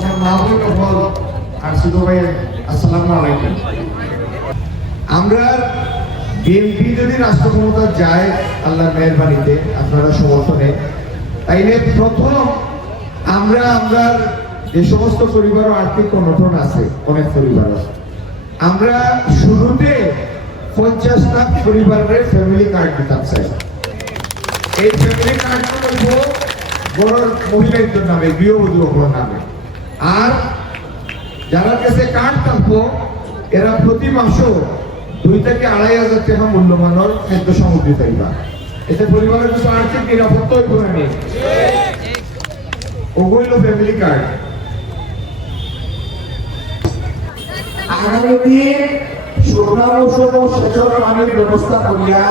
আমার মা বোন বল আর ছোট ভাই আসসালামু আলাইকুম। আমরা বিএনপি যদি রাষ্ট্র ক্ষমতা যায় আল্লাহর মেহেরবানিতে আপনারা সমর্থনে, তাইলে প্রথম আমরা যে সমস্ত পরিবার আর্থিক অনটন আছে, অনেক পরিবার আছে, আমরা শুরুতে 50 লাখ পরিবারের ফ্যামিলি কার্ড দিতাম চাই। এই ফ্যামিলি কার্ড করবো বড় মহিলাদের নামে, গৃহবধূ নামে। আর যারা কাছে কার্ড থাকবো এরা প্রতি মাসও 2 থেকে 2,500 টাকা মূল্যমানের খাদ্য সামগ্রী পাইবা। এতে পরিবারের কিছু আর্থিক নিরাপত্তা হইব না। ওগুলো ফ্যামিলি কার্ড। আগামী দিন সেচন পানির ব্যবস্থা করিয়া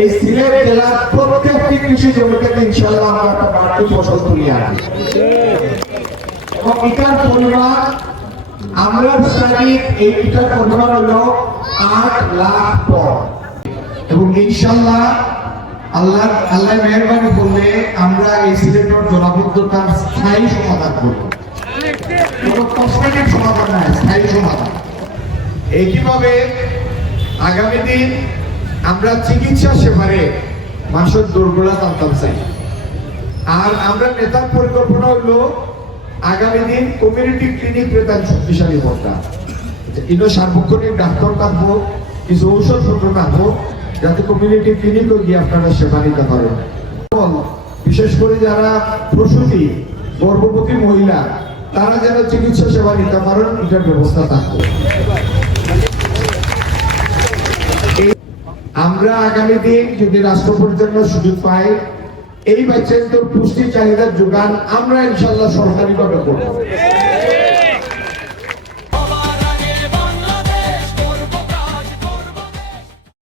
এই সিলেট জেলার প্রত্যেকটি কৃষি জমিতে ইনশাআল্লাহ আমরা একটা বাড়তি ফসল তুলিয়া আনি এবং এটার পরিমাণ আমরা এইটার পরিমাণ হলো 8 লাখ টন এবং ইনশাআল্লাহ আল্লাহ মেহেরবানি করলে আমরা এই সিলেটের জলাবদ্ধতার স্থায়ী সমাধান করব। কোনো কসমেটিক সমাধান নয়, স্থায়ী সমাধান। একইভাবে আগামী দিন আমরা চিকিৎসা সেবারে মানুষের দুর্বলতা আনতাম চাই। আর আমরা নেতার পরিকল্পনা হলো আগামী দিন কমিউনিটি ক্লিনিক প্রেতান শক্তিশালী করতে, ইনো সার্বক্ষণিক ডাক্তার থাকবো, কিছু ঔষধপত্র থাকবো, যাতে কমিউনিটি ক্লিনিকও গিয়ে আপনারা সেবা নিতে পারেন। বিশেষ করে যারা প্রসূতি গর্ভবতী মহিলা তারা যেন চিকিৎসা সেবা নিতে পারেন, এটার ব্যবস্থা থাকবে। আমরা আগামী দিন যদি রাষ্ট্র পরিচালনার সুযোগ পাই, এই বাচ্চাদের পুষ্টি চাহিদার যোগান আমরা ইনশাআল্লাহ সরকারিভাবে করব।